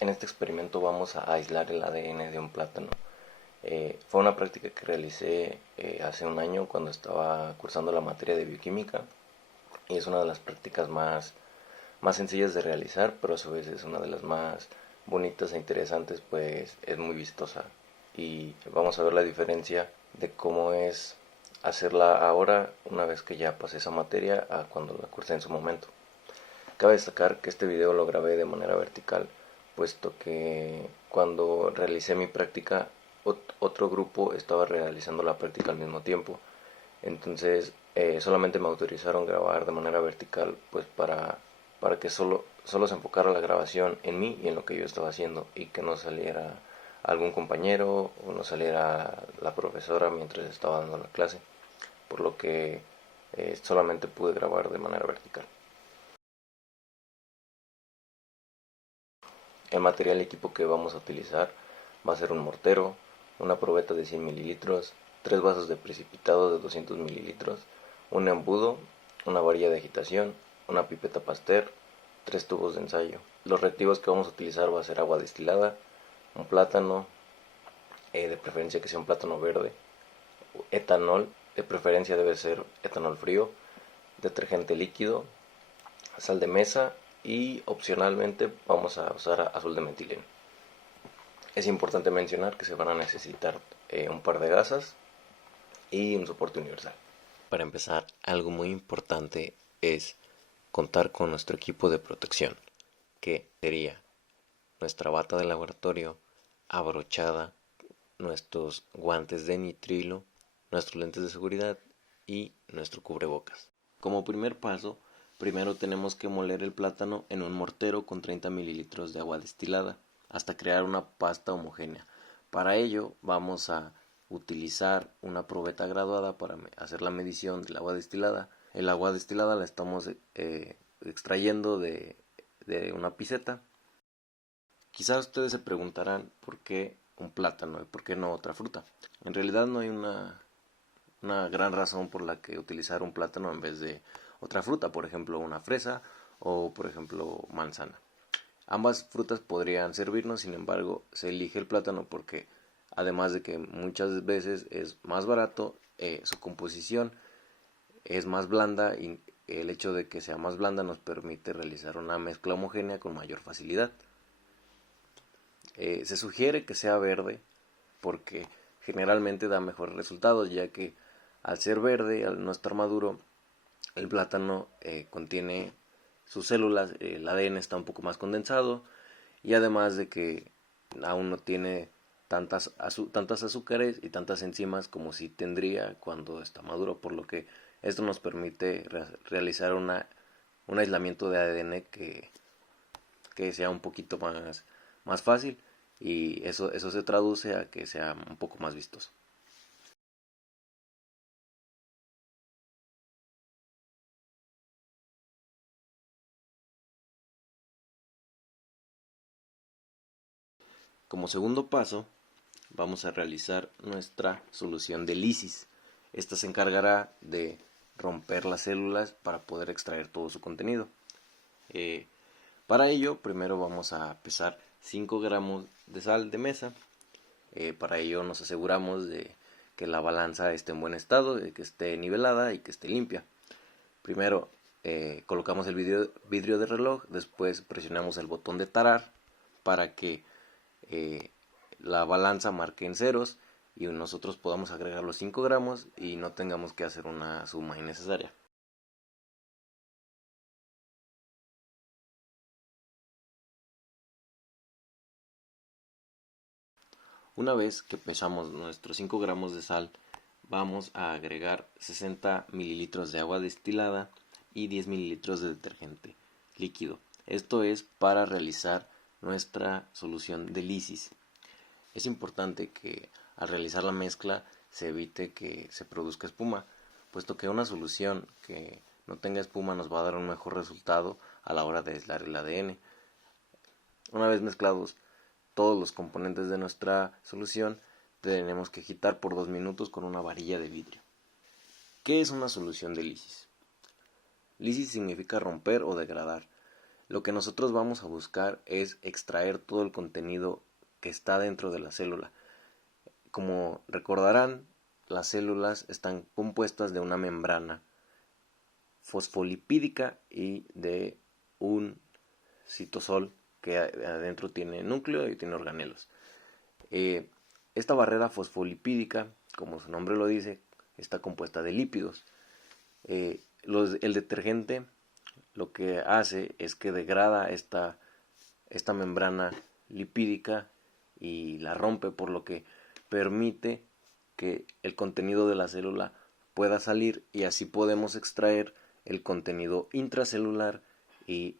En este experimento vamos a aislar el ADN de un plátano. Fue una práctica que realicé hace un año cuando estaba cursando la materia de bioquímica y es una de las prácticas más sencillas de realizar, pero a su vez es una de las más bonitas e interesantes, pues es muy vistosa y vamos a ver la diferencia de cómo es hacerla ahora una vez que ya pasé esa materia a cuando la cursé en su momento. Cabe destacar que este video lo grabé de manera vertical, puesto que cuando realicé mi práctica otro grupo estaba realizando la práctica al mismo tiempo. Entonces solamente me autorizaron grabar de manera vertical, pues para que solo se enfocara la grabación en mí y en lo que yo estaba haciendo y que no saliera algún compañero o no saliera la profesora mientras estaba dando la clase, por lo que solamente pude grabar de manera vertical. El material y equipo que vamos a utilizar va a ser un mortero, una probeta de 100 mililitros, 3 vasos de precipitado de 200 mililitros, un embudo, una varilla de agitación, una pipeta Pasteur, 3 tubos de ensayo. Los reactivos que vamos a utilizar va a ser agua destilada, un plátano, de preferencia que sea un plátano verde, etanol, de preferencia debe ser etanol frío, detergente líquido, sal de mesa y opcionalmente vamos a usar azul de metileno. Es importante mencionar que se van a necesitar un par de gasas y un soporte universal. Para empezar, algo muy importante es contar con nuestro equipo de protección, que sería nuestra bata de laboratorio abrochada, nuestros guantes de nitrilo, nuestros lentes de seguridad y nuestro cubrebocas. Como primer paso, primero tenemos que moler el plátano en un mortero con 30 mililitros de agua destilada hasta crear una pasta homogénea. Para ello vamos a utilizar una probeta graduada para hacer la medición del agua destilada. El agua destilada la estamos extrayendo de una piseta. Quizás ustedes se preguntarán por qué un plátano y por qué no otra fruta. En realidad no hay una gran razón por la que utilizar un plátano en vez de otra fruta, por ejemplo una fresa o por ejemplo manzana. Ambas frutas podrían servirnos, sin embargo se elige el plátano porque además de que muchas veces es más barato, su composición es más blanda y el hecho de que sea más blanda nos permite realizar una mezcla homogénea con mayor facilidad. Se sugiere que sea verde porque generalmente da mejores resultados, ya que al ser verde, al no estar maduro, el plátano contiene sus células, el ADN está un poco más condensado y además de que aún no tiene tantas azúcares y tantas enzimas como si tendría cuando está maduro, por lo que esto nos permite realizar un aislamiento de ADN que sea un poquito más fácil y eso se traduce a que sea un poco más vistoso. Como segundo paso, vamos a realizar nuestra solución de lisis. Esta se encargará de romper las células para poder extraer todo su contenido. Para ello, primero vamos a pesar 5 gramos de sal de mesa. Para ello nos aseguramos de que la balanza esté en buen estado, de que esté nivelada y que esté limpia. Primero colocamos el vidrio de reloj, después presionamos el botón de tarar para que la balanza marque en ceros y nosotros podamos agregar los 5 gramos y no tengamos que hacer una suma innecesaria. Una vez que pesamos nuestros 5 gramos de sal, vamos a agregar 60 mililitros de agua destilada y 10 mililitros de detergente líquido. Esto es para realizar nuestra solución de lisis. Es importante que al realizar la mezcla se evite que se produzca espuma, puesto que una solución que no tenga espuma nos va a dar un mejor resultado a la hora de aislar el ADN. Una vez mezclados todos los componentes de nuestra solución, tenemos que agitar por 2 minutos con una varilla de vidrio. ¿Qué es una solución de lisis? Lisis significa romper o degradar. Lo que nosotros vamos a buscar es extraer todo el contenido que está dentro de la célula. Como recordarán, las células están compuestas de una membrana fosfolipídica y de un citosol que adentro tiene núcleo y tiene organelos. Esta barrera fosfolipídica, como su nombre lo dice, está compuesta de lípidos. El detergente lo que hace es que degrada esta membrana lipídica y la rompe, por lo que permite que el contenido de la célula pueda salir, y así podemos extraer el contenido intracelular y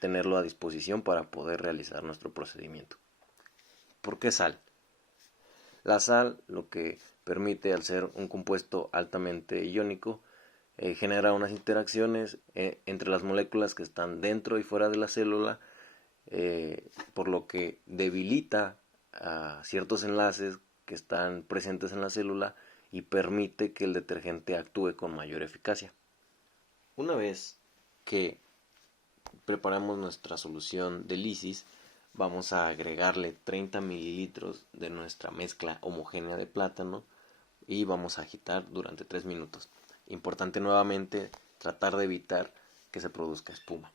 tenerlo a disposición para poder realizar nuestro procedimiento. ¿Por qué sal? La sal lo que permite, al ser un compuesto altamente iónico, genera unas interacciones entre las moléculas que están dentro y fuera de la célula, por lo que debilita a ciertos enlaces que están presentes en la célula y permite que el detergente actúe con mayor eficacia. Una vez que preparamos nuestra solución de lisis, vamos a agregarle 30 mililitros de nuestra mezcla homogénea de plátano y vamos a agitar durante 3 minutos. Importante nuevamente tratar de evitar que se produzca espuma.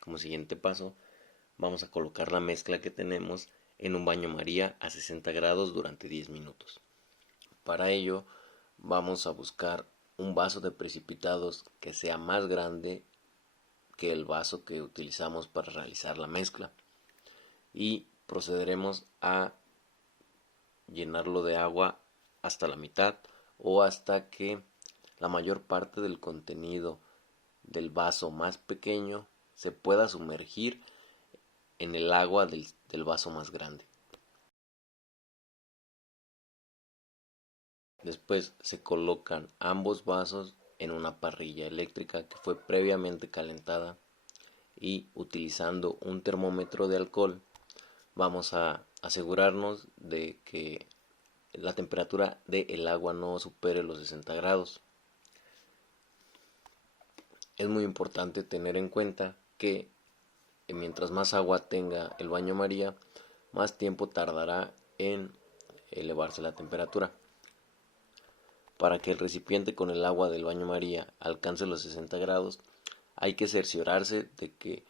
Como siguiente paso, vamos a colocar la mezcla que tenemos en un baño María a 60 grados durante 10 minutos. Para ello vamos a buscar un vaso de precipitados que sea más grande que el vaso que utilizamos para realizar la mezcla, y procederemos a llenarlo de agua hasta la mitad o hasta que la mayor parte del contenido del vaso más pequeño se pueda sumergir en el agua del vaso más grande. Después se colocan ambos vasos en una parrilla eléctrica que fue previamente calentada, y utilizando un termómetro de alcohol vamos a asegurarnos de que la temperatura del agua no supere los 60 grados. Es muy importante tener en cuenta que mientras más agua tenga el baño María, más tiempo tardará en elevarse la temperatura. Para que el recipiente con el agua del baño María alcance los 60 grados, hay que cerciorarse de que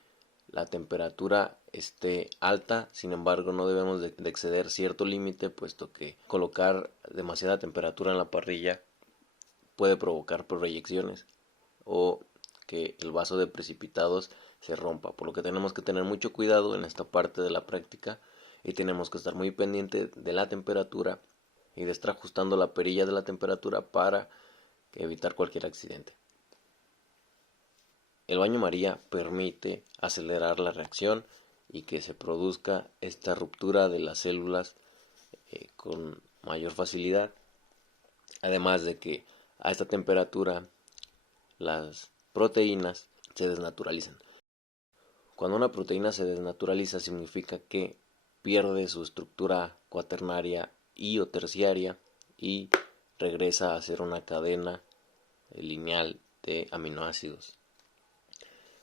la temperatura esté alta. Sin embargo, no debemos de exceder cierto límite, puesto que colocar demasiada temperatura en la parrilla puede provocar proyecciones o que el vaso de precipitados se rompa, por lo que tenemos que tener mucho cuidado en esta parte de la práctica y tenemos que estar muy pendiente de la temperatura y de estar ajustando la perilla de la temperatura para evitar cualquier accidente. El baño María permite acelerar la reacción y que se produzca esta ruptura de las células con mayor facilidad, además de que a esta temperatura las proteínas se desnaturalizan. Cuando una proteína se desnaturaliza significa que pierde su estructura cuaternaria y o terciaria y regresa a ser una cadena lineal de aminoácidos,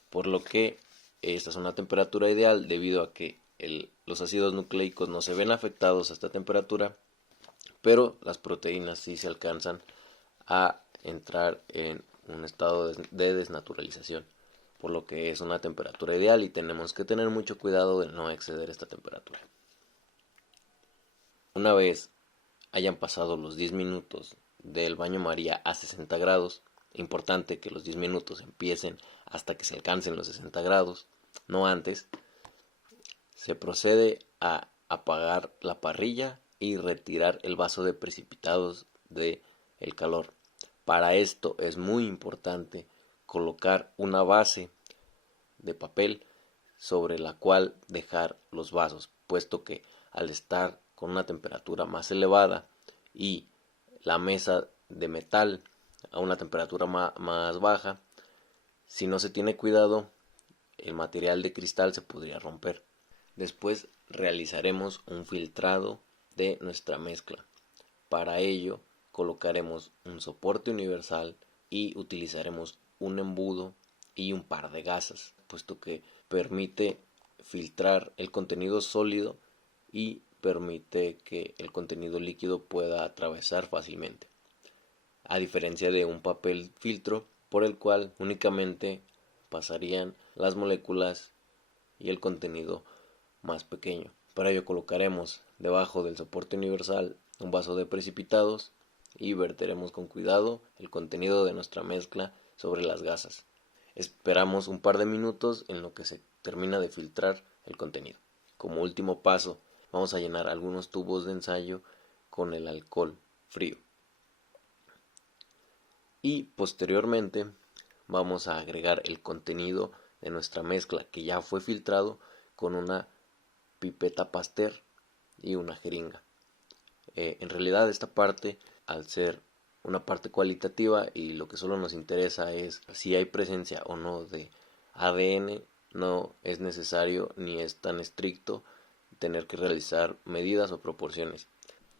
por lo que esta es una temperatura ideal debido a que los ácidos nucleicos no se ven afectados a esta temperatura, pero las proteínas sí se alcanzan a entrar en un estado de desnaturalización, por lo que es una temperatura ideal y tenemos que tener mucho cuidado de no exceder esta temperatura. Una vez hayan pasado los 10 minutos del baño María a 60 grados, importante que los 10 minutos empiecen hasta que se alcancen los 60 grados, no antes, se procede a apagar la parrilla y retirar el vaso de precipitados del calor. Para esto es muy importante colocar una base de papel sobre la cual dejar los vasos, puesto que al estar con una temperatura más elevada y la mesa de metal a una temperatura más baja, si no se tiene cuidado, el material de cristal se podría romper. Después realizaremos un filtrado de nuestra mezcla. Para ello colocaremos un soporte universal y utilizaremos un embudo y un par de gasas, puesto que permite filtrar el contenido sólido y permite que el contenido líquido pueda atravesar fácilmente, a diferencia de un papel filtro por el cual únicamente pasarían las moléculas y el contenido más pequeño. Para ello colocaremos debajo del soporte universal un vaso de precipitados y verteremos con cuidado el contenido de nuestra mezcla sobre las gasas. Esperamos un par de minutos en lo que se termina de filtrar el contenido. Como último paso, vamos a llenar algunos tubos de ensayo con el alcohol frío. Y posteriormente vamos a agregar el contenido de nuestra mezcla que ya fue filtrado con una pipeta Pasteur y una jeringa. En realidad esta parte, al ser una parte cualitativa y lo que solo nos interesa es si hay presencia o no de ADN, no es necesario ni es tan estricto tener que realizar medidas o proporciones.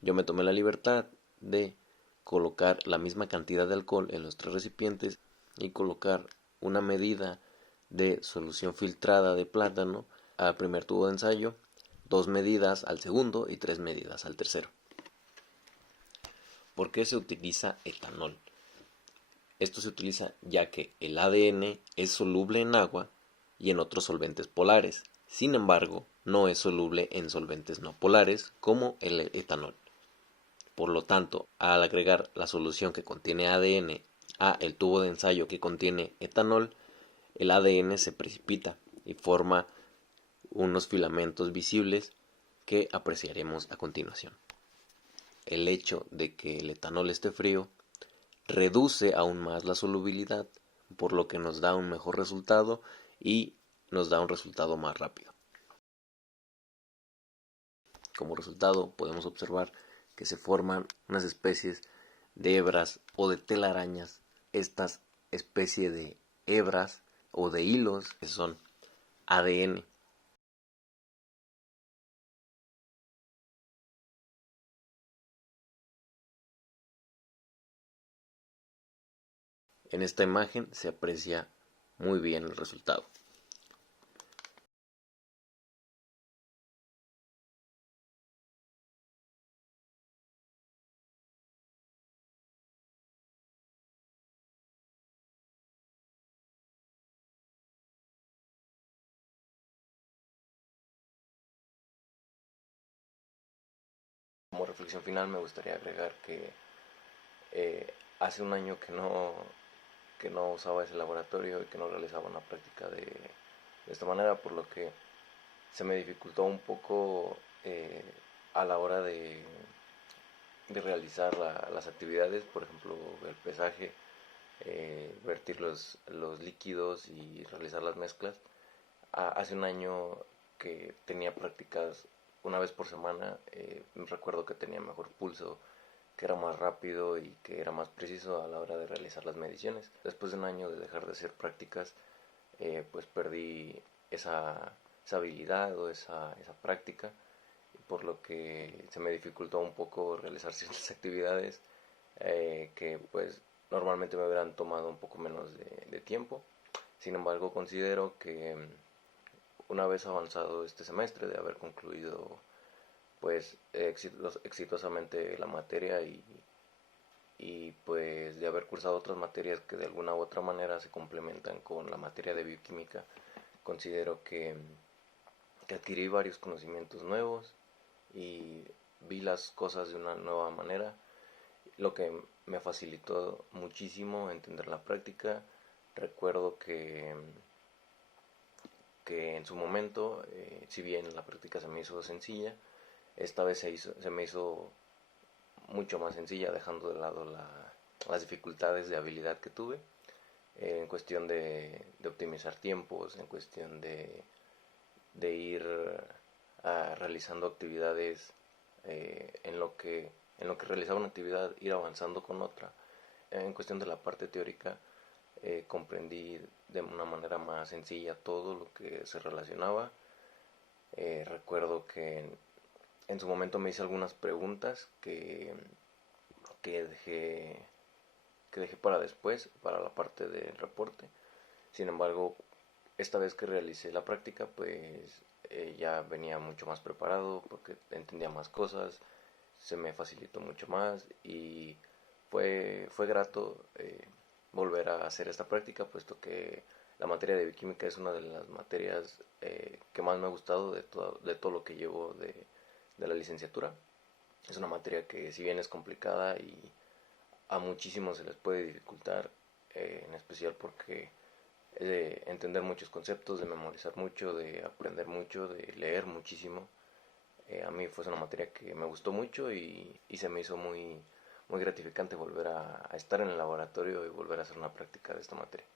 Yo me tomé la libertad de colocar la misma cantidad de alcohol en los 3 recipientes y colocar una medida de solución filtrada de plátano al primer tubo de ensayo, 2 medidas al segundo y 3 medidas al tercero. ¿Por qué se utiliza etanol? Esto se utiliza ya que el ADN es soluble en agua y en otros solventes polares. Sin embargo, no es soluble en solventes no polares como el etanol. Por lo tanto, al agregar la solución que contiene ADN a el tubo de ensayo que contiene etanol, el ADN se precipita y forma unos filamentos visibles que apreciaremos a continuación. El hecho de que el etanol esté frío reduce aún más la solubilidad, por lo que nos da un mejor resultado y nos da un resultado más rápido. Como resultado podemos observar que se forman unas especies de hebras o de telarañas. Estas especies de hebras o de hilos que son ADN. En esta imagen se aprecia muy bien el resultado. Como reflexión final me gustaría agregar que hace un año que no usaba ese laboratorio y que no realizaba una práctica de esta manera, por lo que se me dificultó un poco a la hora de realizar las actividades, por ejemplo, el pesaje, vertir los líquidos y realizar las mezclas. Hace un año que tenía prácticas una vez por semana, recuerdo que tenía mejor pulso, que era más rápido y que era más preciso a la hora de realizar las mediciones. Después de un año de dejar de hacer prácticas, pues perdí esa habilidad o esa práctica, por lo que se me dificultó un poco realizar ciertas actividades que pues normalmente me hubieran tomado un poco menos de tiempo. Sin embargo, considero que una vez avanzado este semestre, de haber concluido pues exitosamente la materia y pues de haber cursado otras materias que de alguna u otra manera se complementan con la materia de bioquímica, considero que adquirí varios conocimientos nuevos y vi las cosas de una nueva manera, lo que me facilitó muchísimo entender la práctica. Recuerdo que en su momento, si bien la práctica se me hizo sencilla, esta vez se me hizo mucho más sencilla, dejando de lado las dificultades de habilidad que tuve, en cuestión de optimizar tiempos, en cuestión de ir realizando actividades, en lo que realizaba una actividad, ir avanzando con otra. En cuestión de la parte teórica, comprendí de una manera más sencilla todo lo que se relacionaba. recuerdo que en su momento me hice algunas preguntas que dejé, que dejé para después, para la parte del reporte. Sin embargo, esta vez que realicé la práctica, pues ya venía mucho más preparado porque entendía más cosas, se me facilitó mucho más y fue grato volver a hacer esta práctica, puesto que la materia de bioquímica es una de las materias que más me ha gustado de todo lo que llevo de la licenciatura. Es una materia que si bien es complicada y a muchísimos se les puede dificultar, en especial porque es de entender muchos conceptos, de memorizar mucho, de aprender mucho, de leer muchísimo. A mí fue una materia que me gustó mucho y se me hizo muy gratificante volver a estar en el laboratorio y volver a hacer una práctica de esta materia.